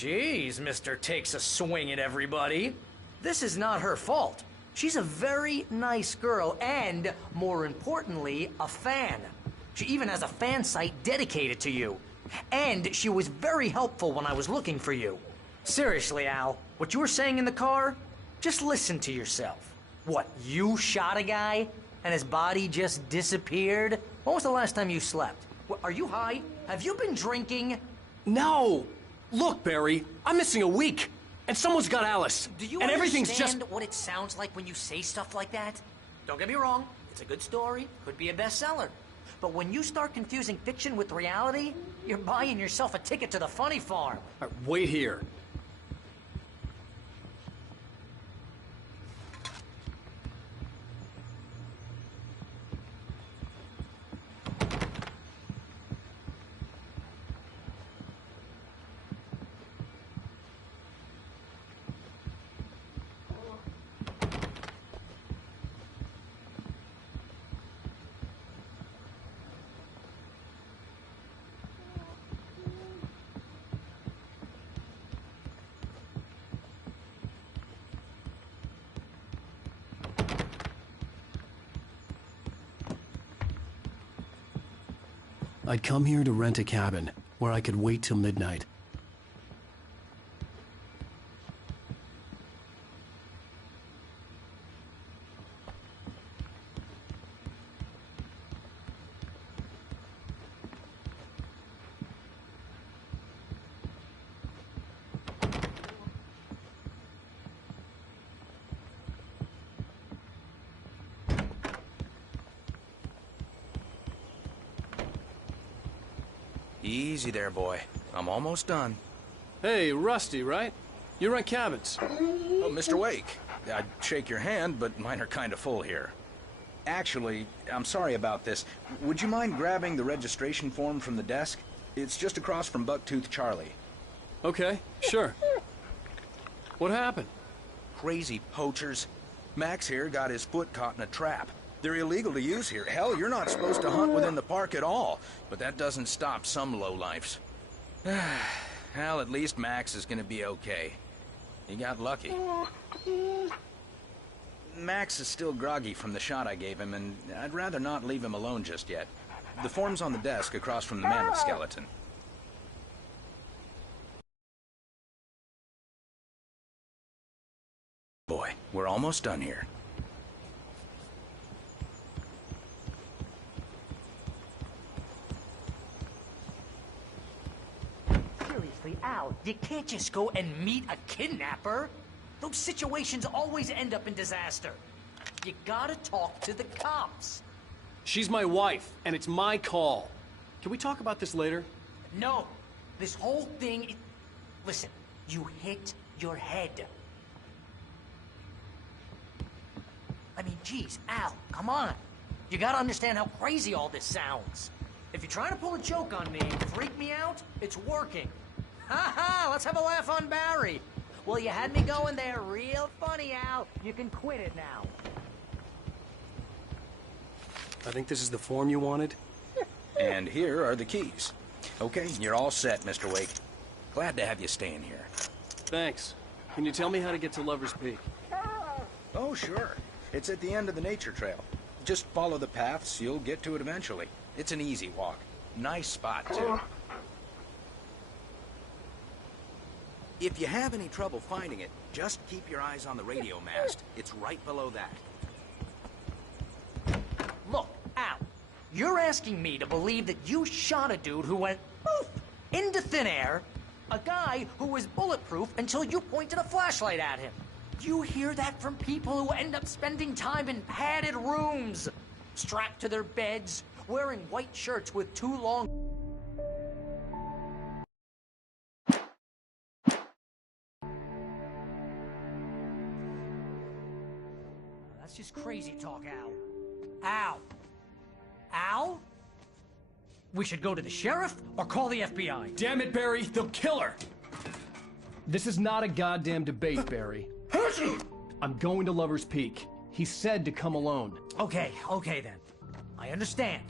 Jeez, Mr. Takes a swing at everybody. This is not her fault. She's a very nice girl and, more importantly, a fan. She even has a fan site dedicated to you. And she was very helpful when I was looking for you. Seriously, Al, what you were saying in the car, just listen to yourself. What, you shot a guy and his body just disappeared? When was the last time you slept? What, are you high? Have you been drinking? No! Look, Barry, I'm missing a week, and someone's got Alice. Do you and everything's understand just... what it sounds like when you say stuff like that? Don't get me wrong, it's a good story, could be a bestseller. But when you start confusing fiction with reality, you're buying yourself a ticket to the funny farm. All right, wait here. I'd come here to rent a cabin, where I could wait till midnight. Easy there, boy. I'm almost done. Hey, Rusty, right? You rent cabins. Oh, Mr. Wake. I'd shake your hand, but mine are kind of full here. Actually, I'm sorry about this. Would you mind grabbing the registration form from the desk? It's just across from Bucktooth Charlie. Okay, sure. What happened? Crazy poachers. Max here got his foot caught in a trap. They're illegal to use here. Hell, you're not supposed to hunt within the park at all. But that doesn't stop some lowlifes. Well, at least Max is gonna be okay. He got lucky. Max is still groggy from the shot I gave him, and I'd rather not leave him alone just yet. The form's on the desk across from the mammoth skeleton. Boy, we're almost done here. Seriously, Al, you can't just go and meet a kidnapper. Those situations always end up in disaster. You gotta talk to the cops. She's my wife, and it's my call. Can we talk about this later? No, this whole thing... Listen, you hit your head. I mean, geez, Al, come on. You gotta understand how crazy all this sounds. If you're trying to pull a joke on me and freak me out, it's working. Ha ha, let's have a laugh on Barry. Well, you had me going there real funny, Al. You can quit it now. I think this is the form you wanted. And here are the keys. Okay, you're all set, Mr. Wake. Glad to have you staying here. Thanks. Can you tell me how to get to Lover's Peak? Oh, sure. It's at the end of the nature trail. Just follow the paths, you'll get to it eventually. It's an easy walk. Nice spot, too. If you have any trouble finding it, just keep your eyes on the radio mast. It's right below that. Look, Al, you're asking me to believe that you shot a dude who went poof into thin air, a guy who was bulletproof until you pointed a flashlight at him. You hear that from people who end up spending time in padded rooms, strapped to their beds, wearing white shirts with too long... That's just crazy talk, Al. Al? Al? We should go to the sheriff or call the FBI. Damn it, Barry, they'll kill her! This is not a goddamn debate, Barry. I'm going to Lover's Peak. He said to come alone. Okay then. I understand.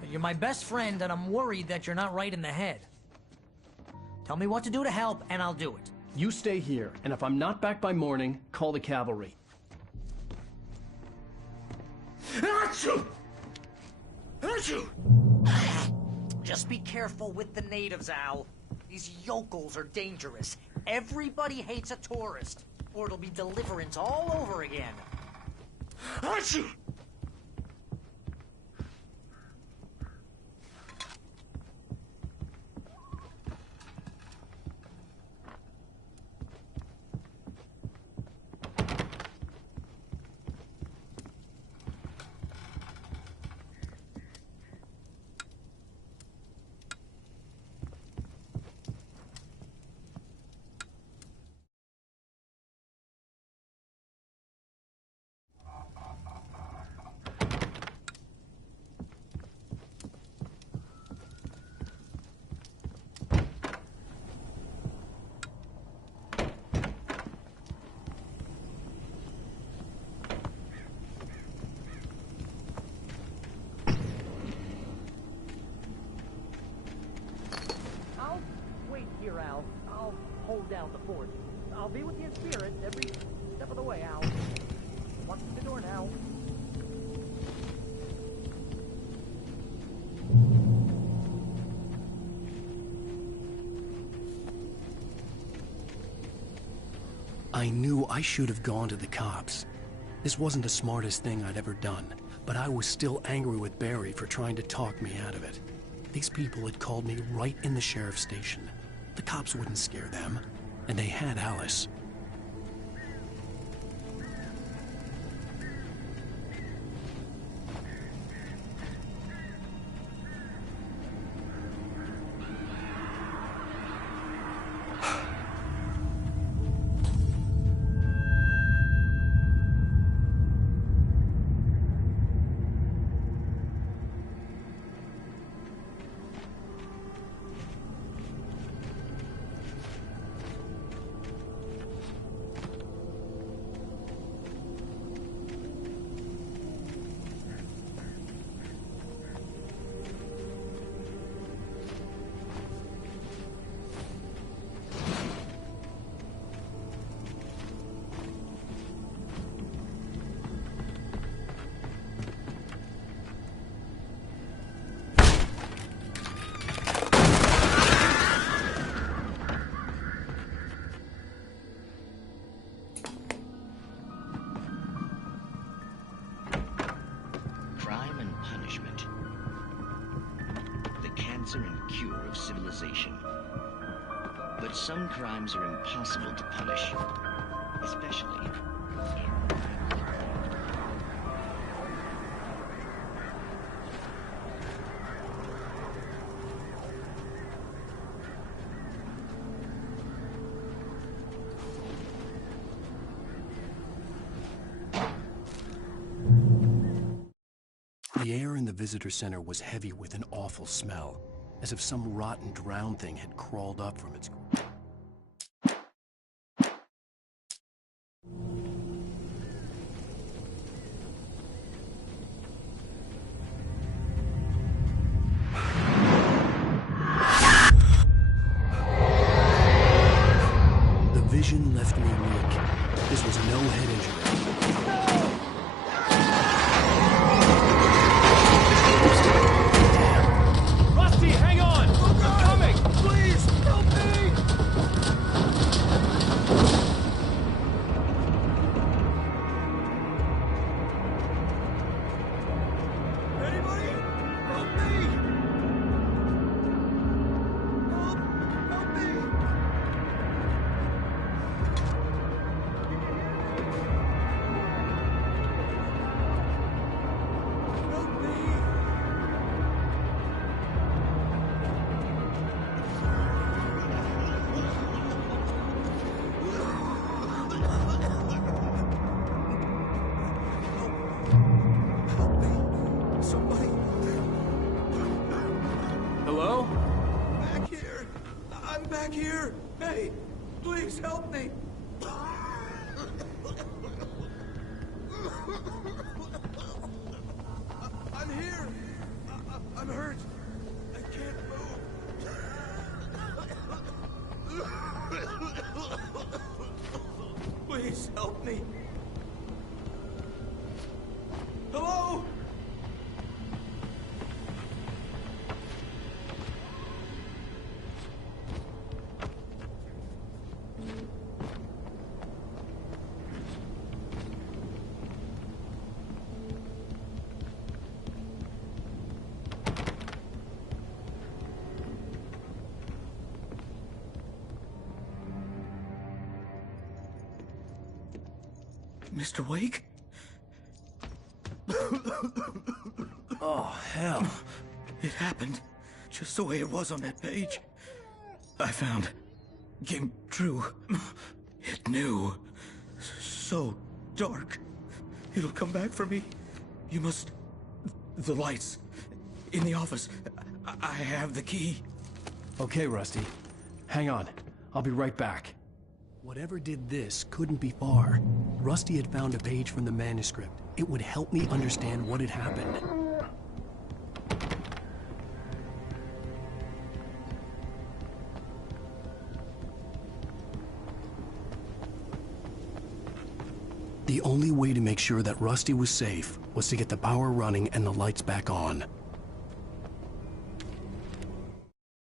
But you're my best friend and I'm worried that you're not right in the head. Tell me what to do to help, and I'll do it. You stay here, and if I'm not back by morning, call the cavalry. Achoo! Achoo! Just be careful with the natives, Al. These yokels are dangerous. Everybody hates a tourist, or it'll be deliverance all over again. Achoo! Here, Al. I'll hold down the fort. I'll be with you in spirit every step of the way, Al. Watch the door now. I knew I should have gone to the cops. This wasn't the smartest thing I'd ever done, but I was still angry with Barry for trying to talk me out of it. These people had called me right in the sheriff's station. The cops wouldn't scare them, and they had Alice. And cure of civilization. But some crimes are impossible to punish, especially The air in the visitor center was heavy with an awful smell, as if some rotten drowned thing had crawled up from its... The vision left me weak. This was no head injury. Hang on! I'm coming! Please, help me! Anybody? Help me! Help me! Help me! Somebody Hello? back here! I'm back here! Hey, please help me! I'm here! I'm hurt! I can't move! Mr. Wake? Oh, hell. It happened just the way it was on that page. I found. Came true. It knew. So dark. It'll come back for me. You must... The lights. In the office. I have the key. Okay, Rusty. Hang on. I'll be right back. Whatever did this couldn't be far. Rusty had found a page from the manuscript. It would help me understand what had happened. The only way to make sure that Rusty was safe was to get the power running and the lights back on.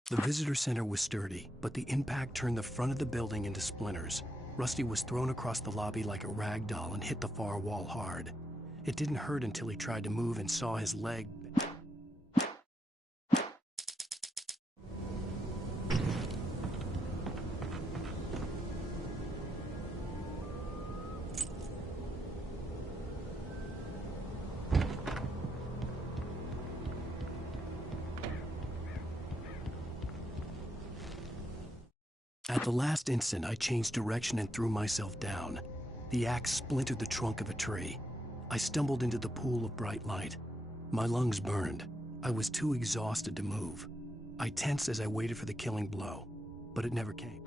The visitor center was sturdy, but the impact turned the front of the building into splinters. Rusty was thrown across the lobby like a rag doll and hit the far wall hard. It didn't hurt until he tried to move and saw his leg. At the last instant, I changed direction and threw myself down. The axe splintered the trunk of a tree. I stumbled into the pool of bright light. My lungs burned. I was too exhausted to move. I tensed as I waited for the killing blow, but it never came.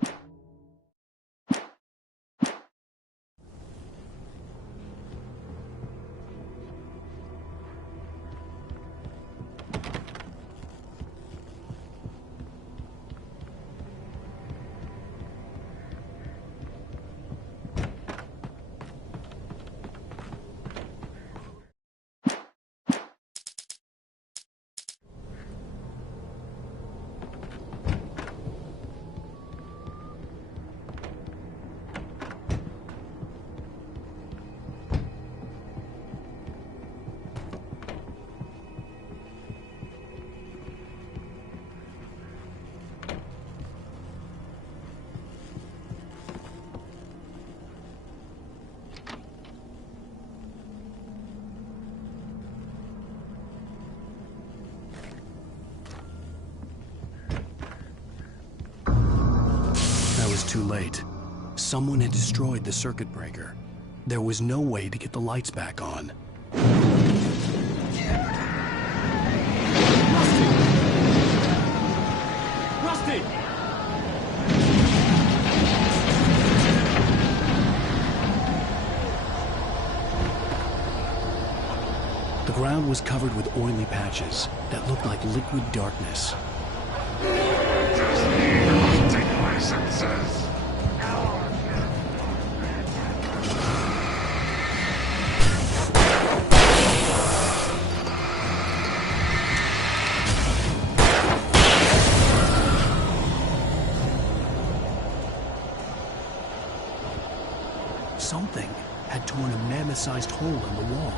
Too late. Someone had destroyed the circuit breaker. There was no way to get the lights back on. Rusty! The ground was covered with oily patches that looked like liquid darkness. Licenses. Something had torn a mammoth-sized hole in the wall.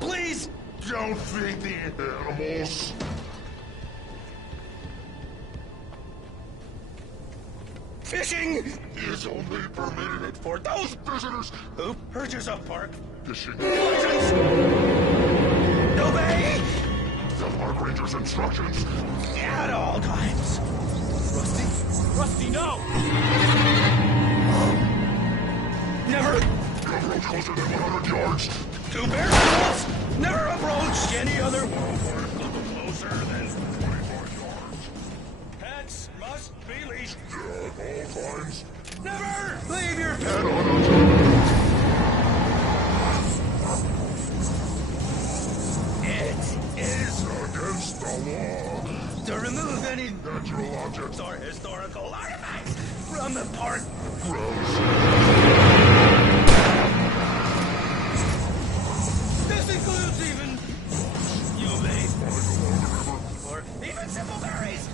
Please! Don't feed the animals. Fishing Is only permitted for those visitors who purchase a park fishing. license. Obey The park ranger's instructions. at all times. Rusty? Rusty, no! Never Don't approach closer than 100 yards. to bear animals. Never approach any other wildlife closer than 25 yards. pets must be leashed. At all times. Never leave your pet. And on a time. It is Against the law. to remove any Natural objects. or historical artifacts from the park. Gross. This includes even you may or even simple berries.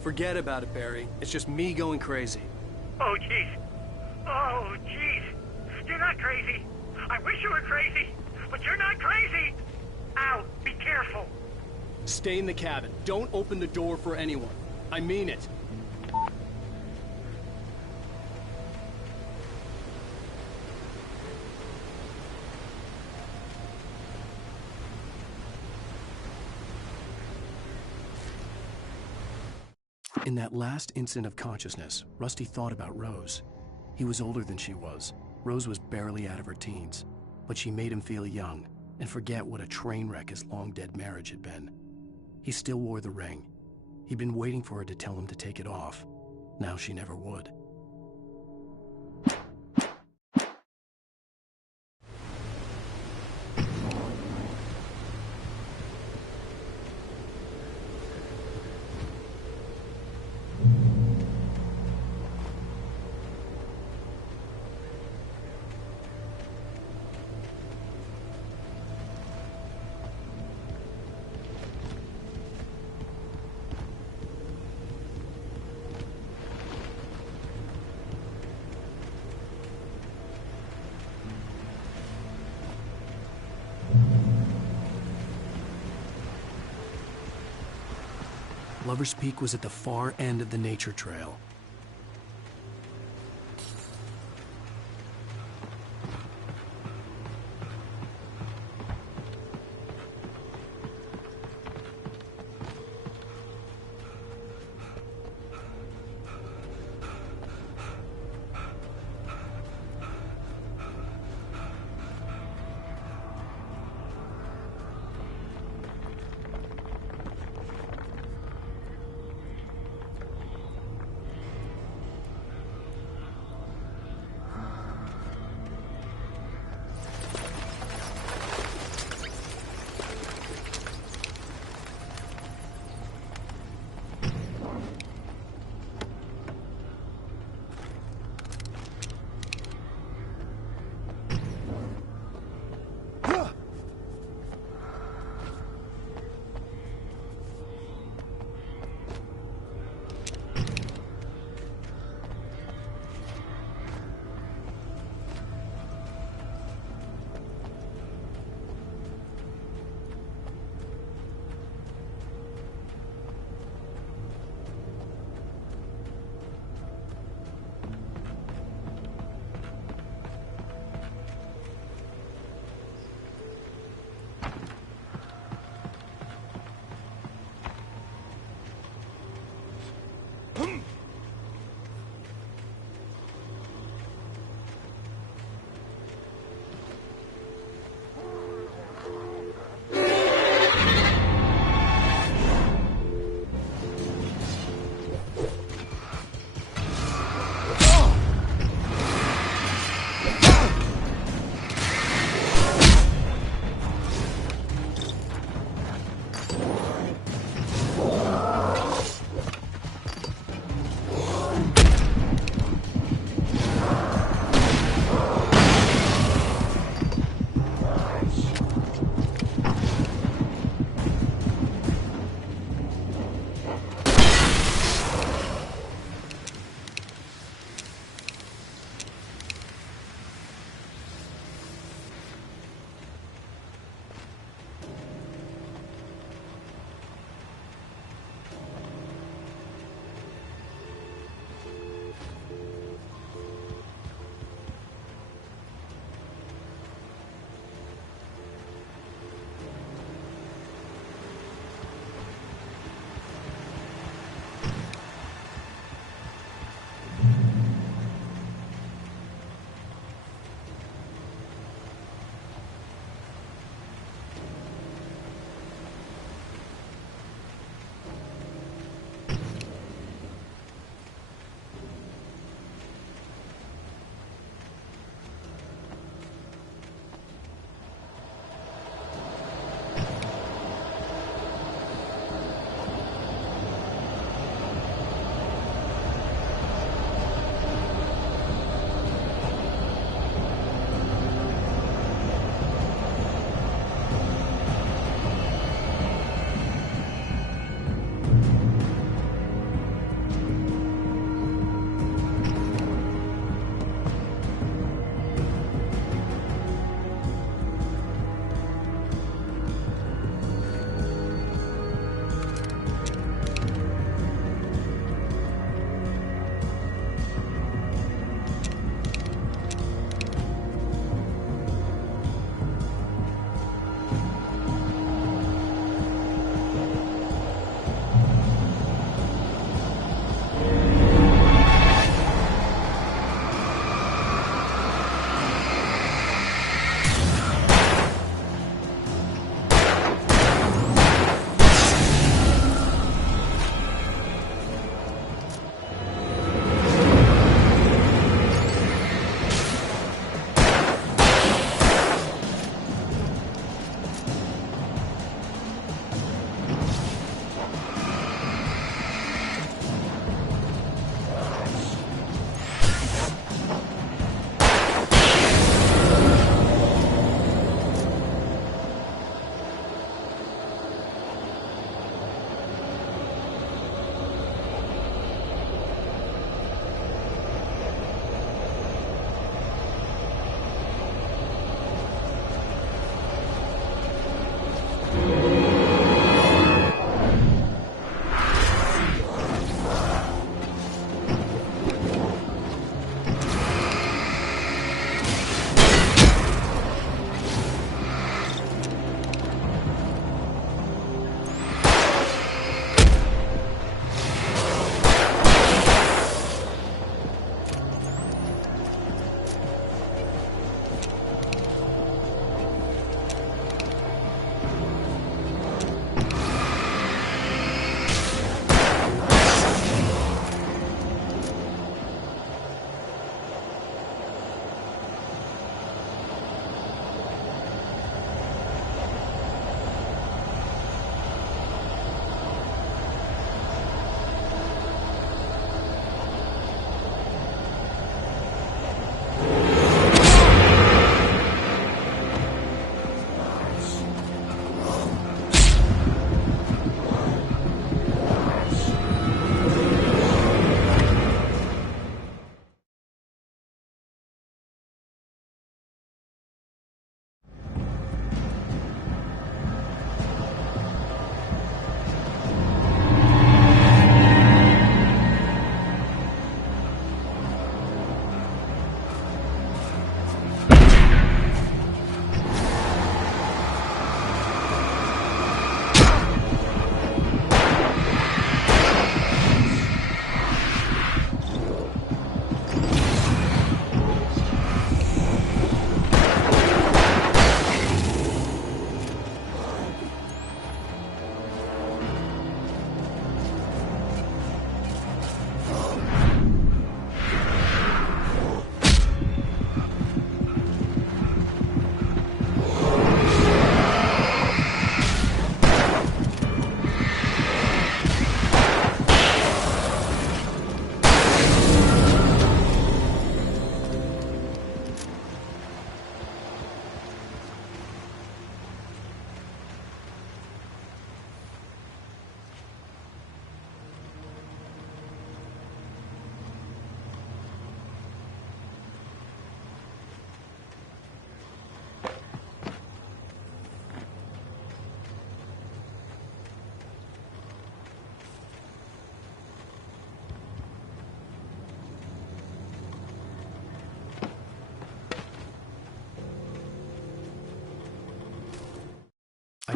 Forget about it, Barry. It's just me going crazy. Oh, jeez. Oh, jeez. You're not crazy. I wish you were crazy, but you're not crazy. Ow, be careful. Stay in the cabin. Don't open the door for anyone. I mean it. In that last instant of consciousness, Rusty thought about Rose. He was older than she was. Rose was barely out of her teens, but she made him feel young and forget what a train wreck his long-dead marriage had been. He still wore the ring. He'd been waiting for her to tell him to take it off. Now she never would. Lover's Peak was at the far end of the nature trail.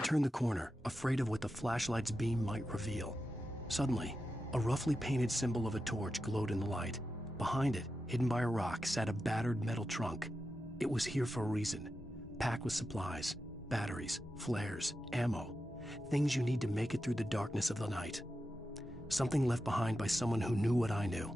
turned the corner, afraid of what the flashlight's beam might reveal. Suddenly, a roughly painted symbol of a torch glowed in the light. Behind it, hidden by a rock, sat a battered metal trunk. It was here for a reason, packed with supplies, batteries, flares, ammo, things you need to make it through the darkness of the night. Something left behind by someone who knew what I knew.